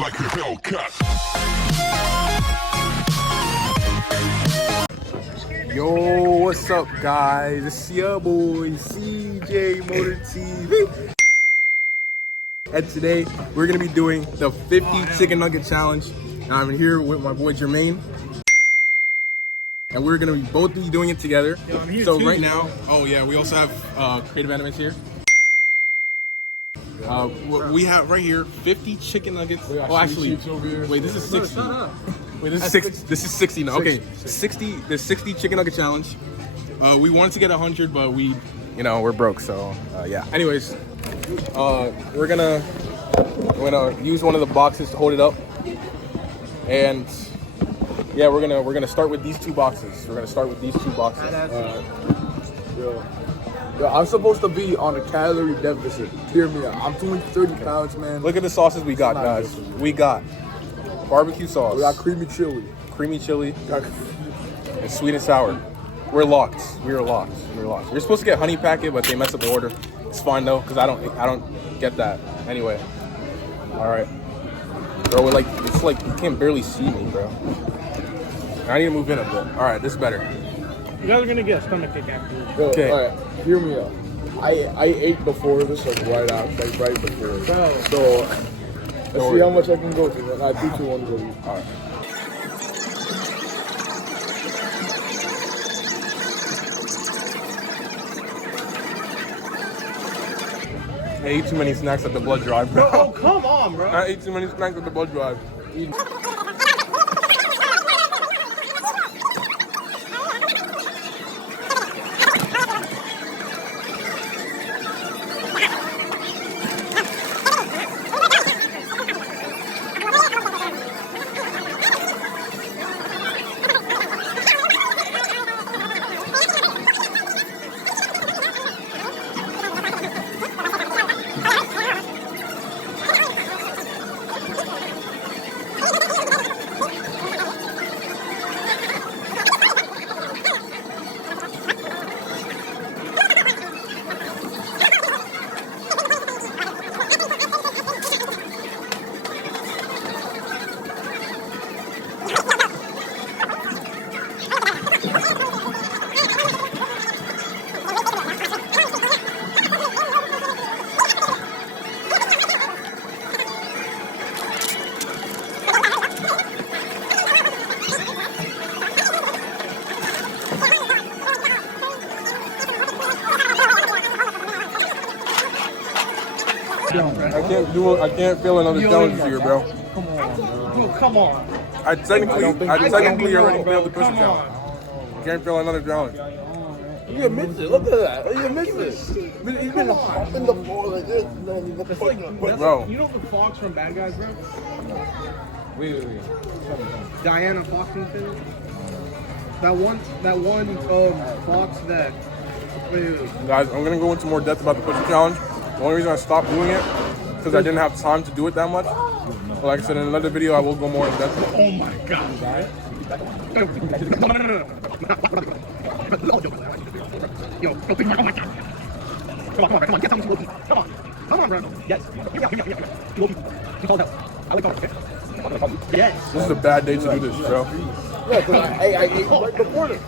like a Hellcat. Yo, what's up, guys? It's your boy CJMOTORTV. And today we're gonna be doing the 50 chicken nugget challenge. And I'm here with my boy Germaine. And we're gonna both be doing it together. Yo, so right now, oh yeah, we also have Creative Animates here. We have right here 50 chicken nuggets. Oh, actually, wait, this is 60. Wait, this is 60. This is 60 now. Okay, 60. The 60 chicken nugget challenge. We wanted to get 100, but we're broke. So yeah. Anyways, we're gonna use one of the boxes to hold it up, and yeah, we're gonna start with these two boxes. Yo, I'm supposed to be on a calorie deficit. Hear me out. I'm doing 30 pounds, man. Look at the sauces we got, guys. We got barbecue sauce. We got creamy chili. And sweet and sour. We're locked. We're locked. You're supposed to get honey packet, but they messed up the order. It's fine though, cause I don't get that. Anyway, all right, bro. It's like you can't barely see me, bro. I need to move in a bit. All right, this is better. You guys are gonna get a stomach ache after this. Yo, Okay. all right, hear me out. I ate before this, right before. Bro. So let's see how much I can go to. I 3, 2, 1, go. All right. I ate too many snacks at the blood drive, bro. Oh, come on, bro. I ate too many snacks at the blood drive. I can't feel another challenge here, bro. Come on, bro. Come on. I technically already failed the push-up challenge. I can't feel another challenge. You missed it. Look at that. You missed it. He's been humping the floor like this. Bro. You know the fox from Bad Guys, bro? Wait. Diana Foxington. That one fox that. Guys, I'm gonna go into more depth about the push-up challenge. The only reason I stopped doing it because I didn't have time to do it that much. But like I said, in another video, I will go more in depth. Oh my god. Yo, oh my god. Come on, get something Loki. Come on, bro. Yes. Loki. You called out. I like okay? Yes. This is a bad day to do this, bro. Yeah, because I ate right before this.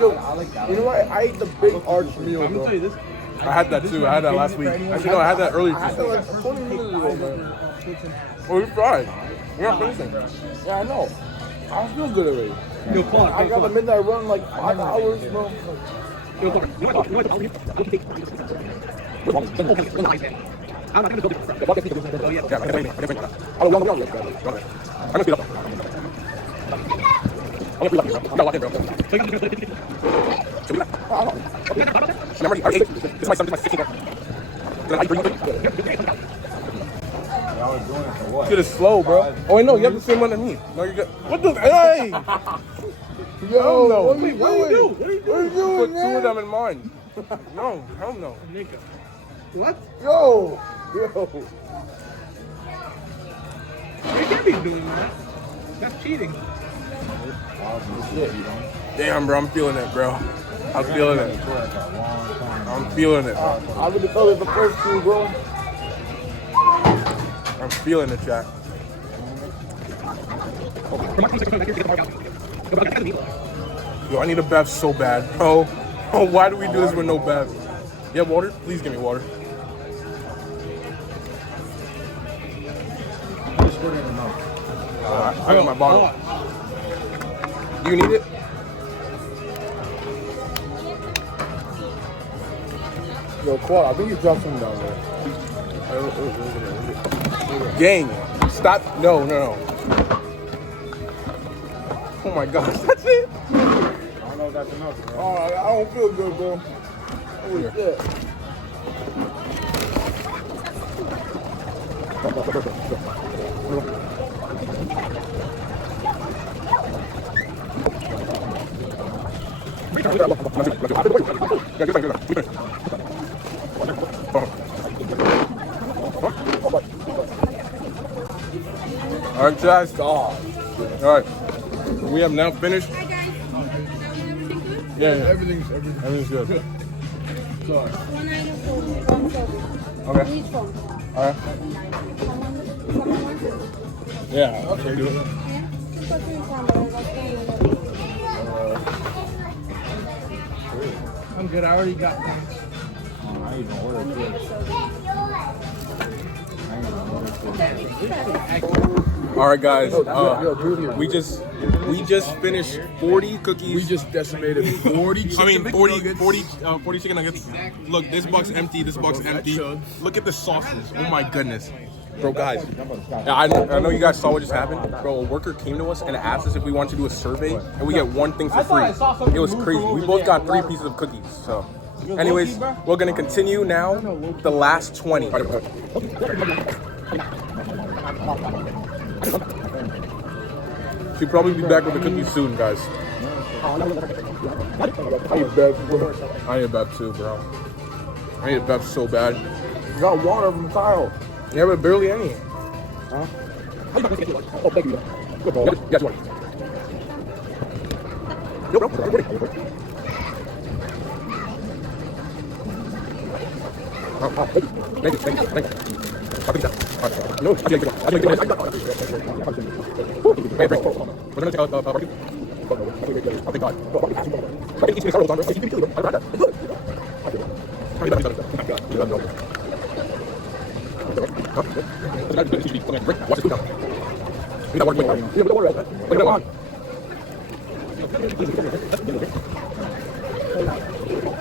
Yo, you know what? I ate the big arch meal, I'm gonna bro. tell you this. I had that too. I had that last week. Actually, no, I had that earlier I had today. that like 20 minutes ago, man. Oh, you fried. You're not finishing. Yeah, I know. I feel good already. Yo, fuck. I got a midnight run like 5 hours, bro. Yo, fuck. You know what? I'm not gonna go to the Yeah, I can wait. I'm gonna speed up. I'm gonna speed up, bro. I'm gonna lock in, bro. Should we do that? I don't know. I'm already 8. This is my 16, bro. Then I bring you. Shit is slow, bro. Oh, wait, no, you have the same one as me. No, you're good. What the? Hey! Yo, no. what are you doing? What are you doing, Put two of man? them in mine. No, hell no. nigga. What? Yo. You can't be doing that. That's cheating. Damn, bro, I'm feeling it, bro. I'm feeling it. I'm feeling it. I would have felt it the first two, bro. I'm feeling it, chat. Yo, I need a bev so bad, bro. Oh, why do we do this with no bev? You have water? Please give me water. I got my bottle. Do you need it? Yo, Quad, I think you dropped some down there. Gang, stop. No. Oh my gosh, that's it? I don't know if that's enough, man. Oh, I don't feel good, bro. Holy shit. All right, guys. All right, we have now finished. Hi guys. Yeah. Everything's good. Sorry. One item for one service. Okay. Each one. All right. Someone wants it? Yeah. Okay. Do it. Yeah? Just go through some, but what's going on? I'm good. I already got that. All right, guys. Yo, We just finished 40 cookies. we just decimated 40 chicken 40 chicken nuggets. Look, this box empty. This box empty. Look at the sauces. Oh my goodness. Bro, guys, I know you guys saw what just happened. Bro, a worker came to us and asked us if we wanted to do a survey, and we get one thing for free. It was crazy. We both got 3 pieces of cookies. So, anyways, we're gonna continue now. The last 20. She'll probably be back with the cookies soon, guys. I need Bev. I need a Bev too, bro. I need a Bev so bad. You got water from Kyle. Yeah, but barely any. Huh? Oh, thank you. Good ball. Yes, what? Yo, bro. Thank you. I'll take that. All right. No, I'll take that. Wait. We're gonna take out barbecue. Oh thank God. I can eat these carrots on there. I'd rather. It's good. Watch this now. We got water. We got water. Look at that.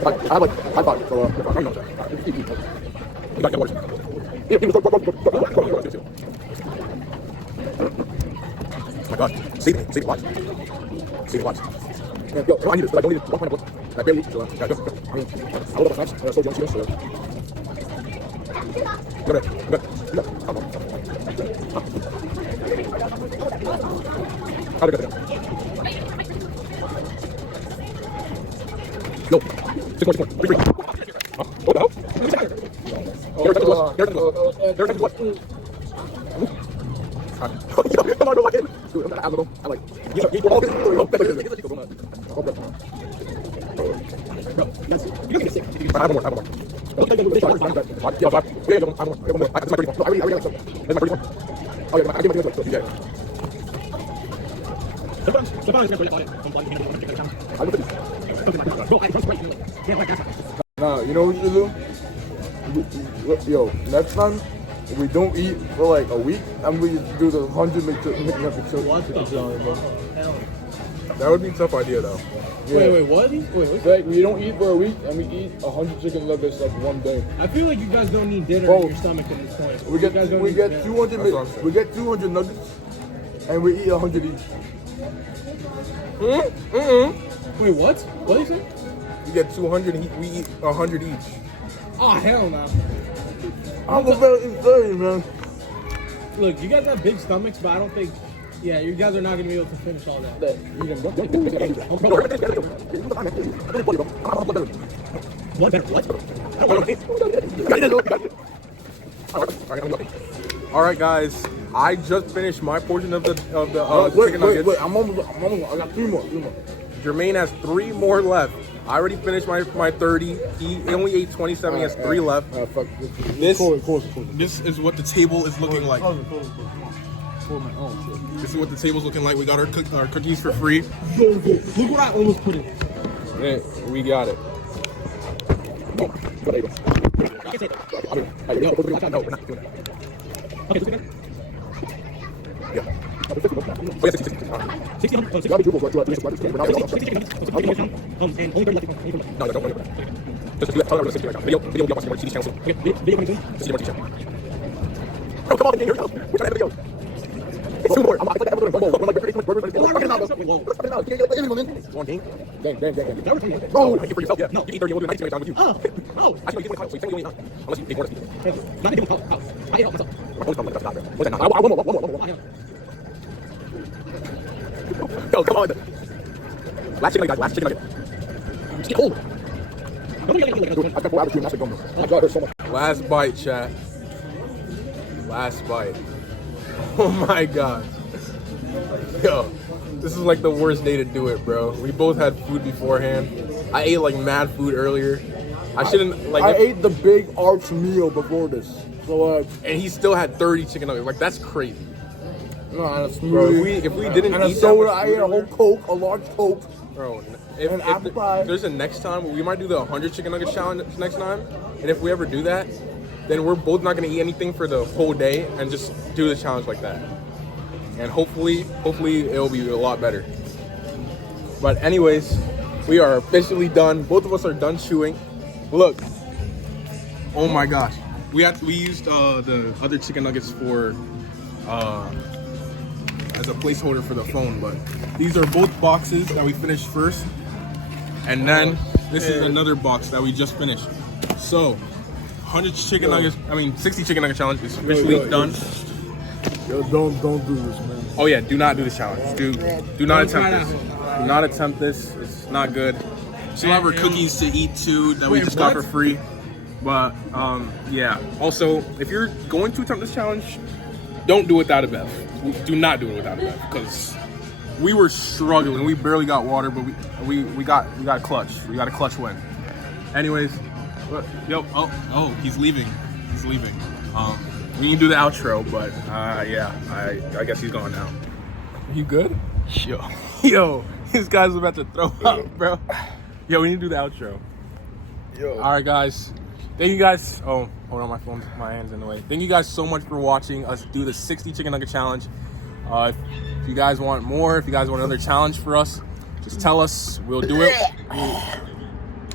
I thought so. You got water. Oh my God. Save it, watch. Yo, I need this, but I don't need it. I barely eat it, so yeah, go. I hold up my snacks, so young cheese, so. Go ahead. How did I get that? No. 6 more. Free. Huh? Oh, no? They're attempting to us. Come on, go ahead. Dude, I'm not I like. You all this. Bro, you can get sick. I have more. Nah, you know what you do? Yo, next time we don't eat for like a week and we do the 100 McNuggets. What the hell, bro? That would be a tough idea, though. Yeah. Wait, what? Wait. Like we don't eat for a week and we eat 100 chicken nuggets like one day. I feel like you guys don't need dinner Bro, in your stomach at this point. We get 200 we get 200 nuggets and we eat 100 each. Wait, what? What did you say? You get 200, we eat 100 each. Oh, hell no. I'm about to eat 30, man. Look, you guys have big stomachs, but I don't think... Yeah, you guys are not going to be able to finish all that. What better? What? All right, guys. I just finished my portion of the Wait, chicken nuggets. I'm almost. I got 3 more. Jermaine has 3 more left. I already finished my 30. He only ate 27. He has 3 left. Fuck. This Close. is what the table is looking like. Close. format. Oh shit. This is what the table's looking like. We got our cookies for free. Look what I almost put in. Yeah, we got it. I can't say that. No, we're not doing that. Okay, let's do that. Yeah. Oh, yeah, 60. 60, 100, 60. And only 30 left. No, don't worry about that. Just do that. Tell them 60 right now. Video watching more TV channel soon. Okay, video coming soon. Just see more TV channel. Oh, come on, here we go. We're trying to end the video. It's two more. I'm like, we're like, we're one game. Dang. Oh, you for yourself. Yeah. No, you eat 30. We'll do 90 down with you. Oh. Actually, you can so you think you only 9. Unless you take more to speed. Not even how. I ate all myself. Always come like that's not bad. What's that? One more. Yo, come on. Last chicken nugget, guys. Last chicken nugget. It's getting cold. I've got 4 hours doing that. My God, it hurts so much. Last bite, chat. Last bite. Oh my God. Yo, this is like the worst day to do it, bro. We both had food beforehand. I ate like mad food earlier. I shouldn't like. I ate the big arch meal before this, so and he still had 30 chicken nuggets. Like that's crazy. no, and a Bro, smoothie. if we didn't and a eat soda, that much I ate a whole food Coke, a large Coke. bro, And apple pie. if there's a next time, we might do the 100 chicken nuggets challenge next time. And if we ever do that, then we're both not gonna eat anything for the whole day and just do the challenge like that. And hopefully it'll be a lot better. But anyways, we are officially done. Both of us are done chewing. Look. Oh my gosh. We used the other chicken nuggets for as a placeholder for the phone, but these are both boxes that we finished first. And then this is another box that we just finished. So 100 chicken nuggets, 60 chicken nugget challenge is officially done. Yo, don't do this, man. Oh yeah, do not do this challenge. Do not attempt this. Do not attempt this. It's not good. Still have our cookies to eat too that we just got for free. But yeah. Also, if you're going to attempt this challenge, don't do it without a Bev. Do not do it without a Bev because we were struggling. We barely got water, but we got a clutch. We got a clutch win. Anyways, yo, oh, he's leaving. He's leaving. We can do the outro, but yeah, I guess he's gone now. You good? Yo, this guy's about to throw up, bro. Yo, we need to do the outro. Yo. All right, guys. Thank you guys. Oh, hold on, my hand's in the way. Thank you guys so much for watching us do the 60 chicken nugget challenge. If you guys want more, if you guys want another challenge for us, just tell us. We'll do it.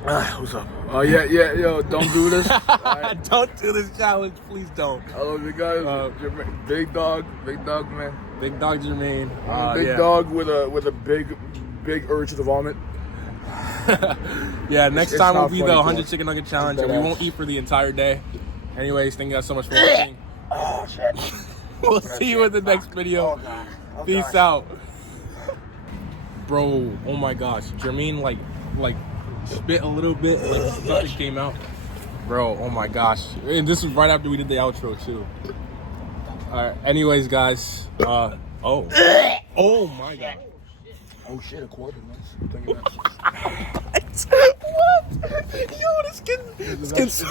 What's up? Oh yeah, yo, don't do this. Right. Don't do this challenge, please don't. I love you guys. Big Dawg, man. Big Dawg Germaine. Big Dawg with a big urge to vomit. Yeah, next It's time will not be funny, the 100 bro. chicken nugget challenge, and we won't eat for the entire day. Anyways, thank you guys so much for watching. Oh shit. We'll see you in the next video. Peace out. Bro, oh my gosh. Germaine like spit a little bit, like something came out. Bro, oh my gosh. And this was right after we did the outro too. Alright, anyways guys. Oh my god. Oh shit, a quarter. What? Yo, this kid's so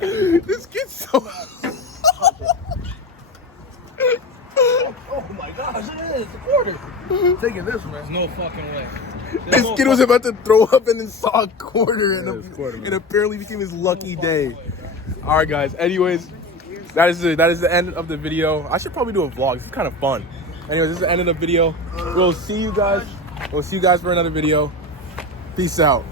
this kid's so Oh my gosh, it is a quarter. Taking this, man. There's no fucking way. this kid was about to throw up and then saw a quarter and it apparently became his lucky day. Alright guys, anyways, that is the end of the video. I should probably do a vlog. It's kind of fun. Anyways, this is the end of the video. We'll see you guys for another video. Peace out.